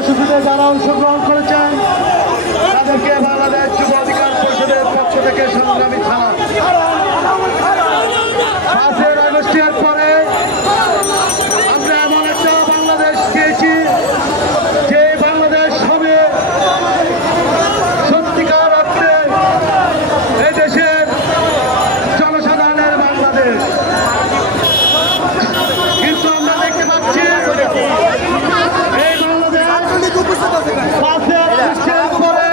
কর্মসূচিতে যারা অংশগ্রহণ করেছেন তাদেরকে বাংলাদেশ যুব অধিকার পরিষদের পক্ষ থেকে সংগ্রামী সালাম। 5 আগস্টের পরে আমরা এমন একটা বাংলাদেশ পেয়েছি যে বাংলাদেশ হবে সত্যিকার অর্থে এই দেশের জনসাধারণের বাংলাদেশ। কিন্তু আমরা দেখতে পাচ্ছি এই বাংলাদেশ 5 আগস্টের পরে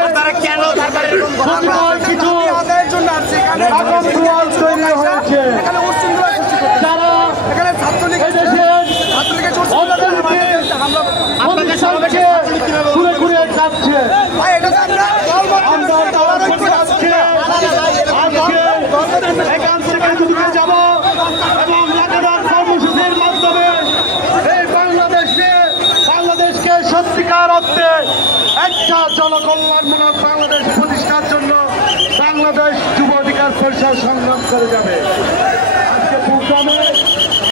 কিছু আকর্ষণ তৈরি হয়েছে যারা এদেশের অর্থনীতি প্রতিষ্ঠানকে ঘুরে ঘুরে খাচ্ছে। আমরা এখান থেকে দুদিকে যাব এবং লাগাতার কর্মসূচির মাধ্যমে এই বাংলাদেশকে সত্যিকার অর্থে একটা জনকল্যাণমূলক বাংলাদেশ প্রতিষ্ঠার জন্য বাংলাদেশ যুব অধিকার পরিষদ সংগ্রাম করে যাবে।